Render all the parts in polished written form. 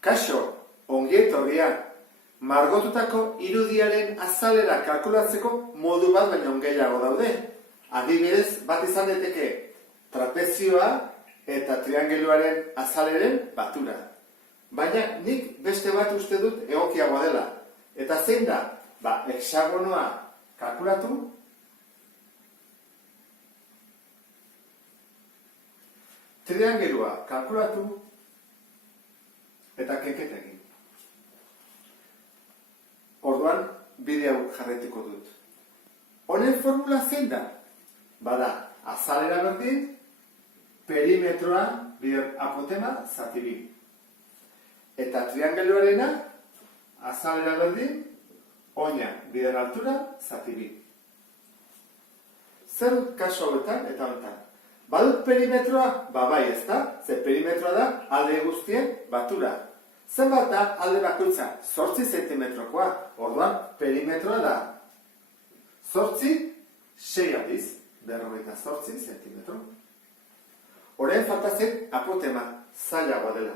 Kaixo, ongi etorria. Margotutako irudiaren azalera kalkulatzeko modu bat baino gehiago daude. Adibidez, bat izan daiteke trapezioa eta triangeluaren azaleren batura. Baina nik beste bat uste dut egokiagoa dela. Eta zein da? Hexagonoa kalkulatu, triangelua kalkulatu eta kenketa egin. Orduan, bide hau jarraituko dut. Honen formula zein da? Bada, azalera berdin, perimetroa bider apotema zati bi. Eta triangeluarena, azalera berdin, oina bider altura zati bi. Zer dut kaso hauetan eta honetan? Badut perimetroa? Bai ez da, ze perimetroa da alde guztien batura. Zenbat da alde bakoitza? 8 zentimetrokoa. Orduan, perimetroa da 8, 6 aldiz, 48 zentimetro. Orain faltazen apotema, zailagoa dela.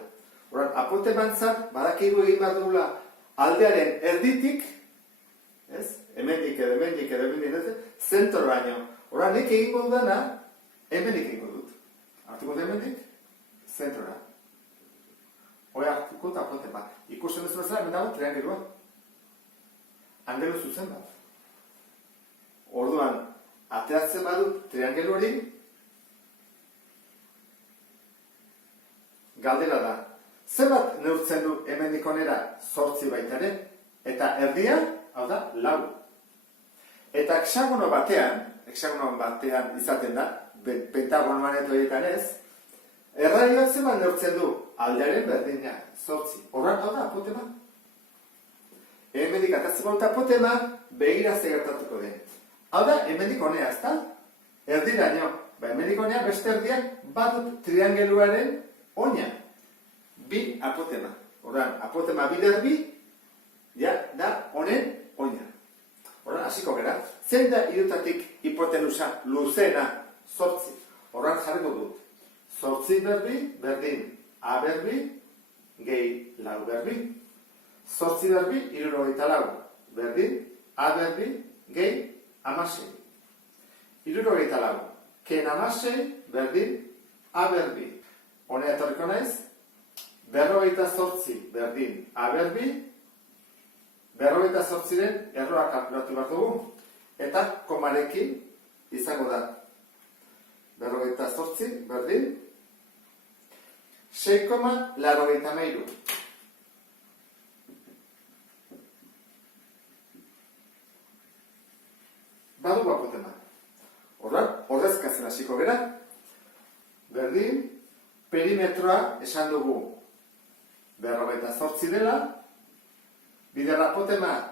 Orain, apotemantzat, badakigu egin bat dugula aldearen erditik, hemendik edo, zentroraino. Orain, nik egingo dudana, hemendik egingo dut. Hartuko dut hemendik, zentrora. Hoi hartuko eta apotema. Ikusten duzu bezala, hemen dago triangelua. Angelu zuzen bat. Orduan, ateratzen badut triangelu hori, galdera da. Zenbat neurtzen du hemendik onera 8 baita ere, eta erdia, hau da, 4. Eta hexagono batean izaten da, pentagonoan eta horietan ez, erradioak zenbat neurtzen du aldearen berdina, 8. Horran, hau da, apotema. Hemendik atatzen badut apotema, begira ze gertatuko den. Hau da, hemendik onea, ez da? Erdiraino. Hemendik onea beste erdiak badut triangeluaren oina. 2 apotema. Horran, apotema bider bi, da honen oina. Horran, hasiko gara. Zein da irutatik hipotenusa luzena 8? Horran jarriko dut. 8 berbi, berdin A berbi, gehi 4 berbi. 8 berbi, 74. Berdin A berbi, gehi 16. 74. Ken 16, berdin A berbi. Honea etorriko naiz, 48 berdin A berbi, 48-ren erroa kalkulatu bat dugu, eta komarekin izango da. 48 berdin, 6,83. Badu apotema. Horrezkatzen hasiko gara. Berdin, perimetroa esan dugu 48 dela, bider apotema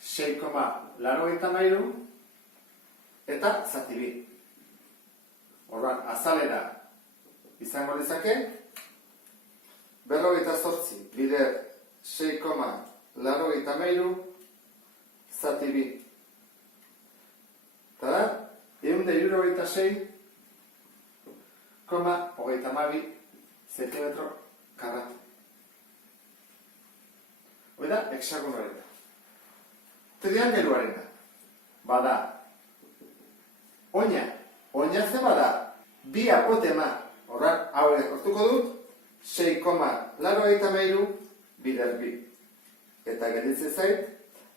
6,83 eta zati bi. Orduan, azalera izango dezake, 48 bider 6,83 zati bi. Eta da, 176,32 zentimetro karratu. Hoi da, hexagonoarena. Triangeluarena. Bada. Oina ze bada. 2 apotema. Horran, haure hortuko dut. 6,83 bider bi. Eta gelditzen zait,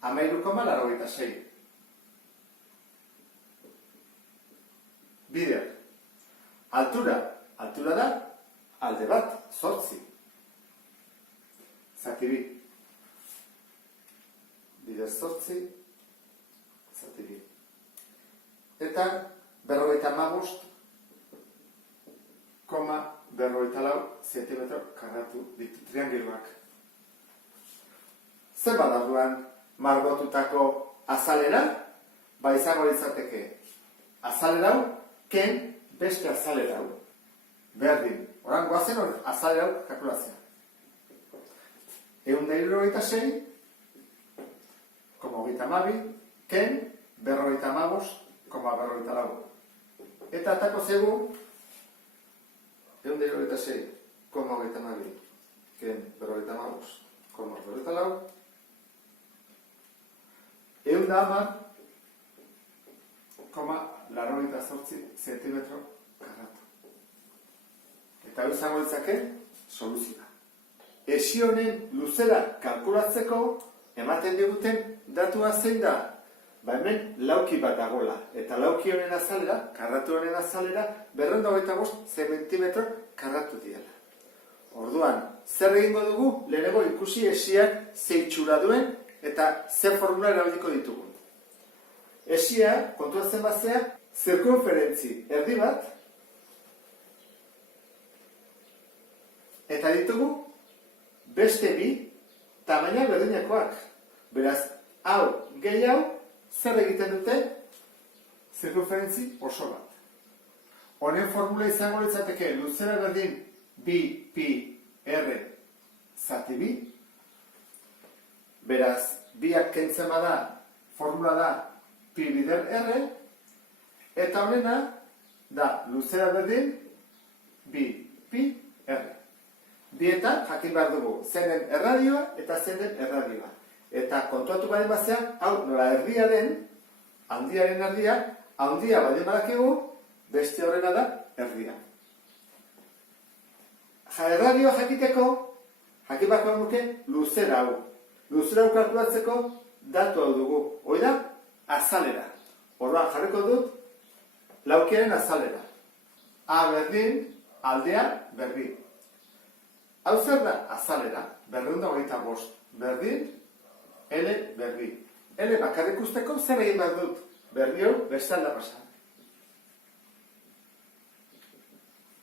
13,86. Bider. Altura da, alde bat, 8. Zati bi. Bider 8, zati bi. Eta 55,54 zentimetro karratu ditu triangeluak. Zer badarduan margotutako azalera? Izango litzateke azalera hau, ken beste azalera hau. Berdin. Horan guazen azalera hau kalkulazioa. 176, como 22, ken 55,54. Eta atako zegu 176,22. ken 55, koma 44, 110,88 zentimetro karratu. Eta hau izango ditzake soluzioa. Esi honen luzera kalkulatzeko ematen diguten datua zein da? Hemen lauki bat dagoela, eta lauki honen azalera, karratu honen azalera, 225 zentimetro karratu diela. Orduan, zer egingo dugu? Lehenengo ikusi esiak ze itxura duen eta ze formula erabiliko ditugun. Esia, kontuatzen bazea, zirkunferentzi erdi bat, eta ditugu beste bi tamaina berdinakoak. Beraz, hau gehi hau, zer egiten dute? Zirkunferentzi oso bat. Honen formula izango litzateke luzera berdin bi pi r zati bi. Beraz, biak kentzen bada, formula da pi bider r, eta honena da luzera berdin bi pi r. Bietan jakin behar dugu zenen erradioa eta zenen erradioa. Eta kontuatu baldin bazea, hau nola erdia den, handiaren erdia, handia baldin badakigu, beste horrena da erdia. Erradioa jakiteko, jakin beharko nuke luzera hau. Luzera hau kalkulatzeko datu hau dugu. Hoi da, azalera. Orduan jarriko dut laukiaren azalera. A berdin, aldea berdin. Hau zer da azalera, 225 berdin, L berdin. L bakarrik usteko zer egin behar dut? Berdi hau beste alda pasa.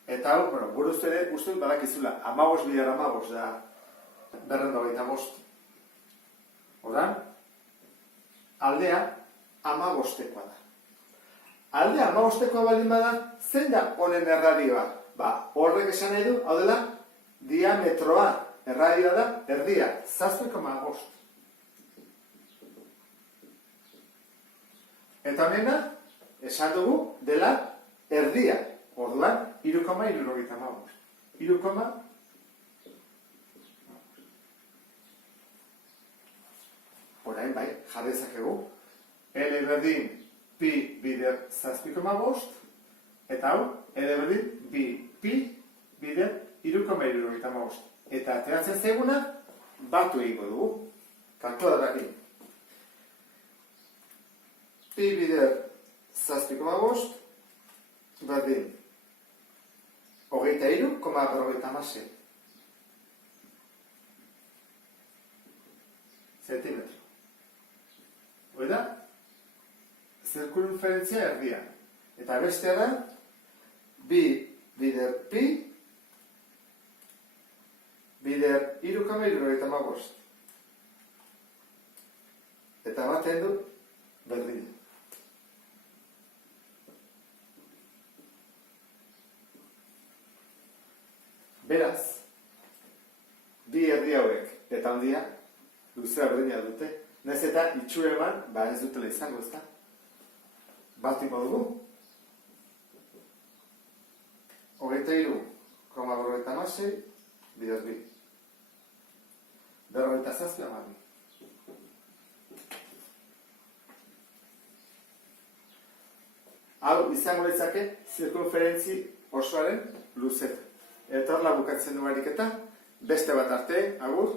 Eta hau, bueno, buruz ere ustut badakizula, 15 bider 15 da 225. Ordan, aldea 15-tekoa da. Aldea 15-tekoa baldin bada, zein da honen erradioa? Horrek esan nahi du, hau dela, diametroa, erradioa da, erdia, 7,5. Eta honena, esan dugu, dela erdia. Orduan, 3,75. 3,5. Orain, bai, jarri dezakegu. L berdin, pi bider 7,5. Eta hau, L berdin, bi pi bider 3,75. Eta ateratzen zaiguna, batu egingo dugu. Kalkuladarekin. Pi bider 7,5 berdin 23,56 zentimetro. Hoi da, zirkunferentzia erdia. Eta bestea da, bi bider pi bider 3,75. Eta baten du berdin. Beraz, bi erdi hauek eta handia luzera berdina dute. Naiz eta itxura eman, ez dutela izango, ezta? Batiko dugu. 23,56 bider bi. 47,2. Hau izango litzake zirkunferentzi osoaren luzera. Eta horla bukatzen du ariketa, beste bat arte, agur.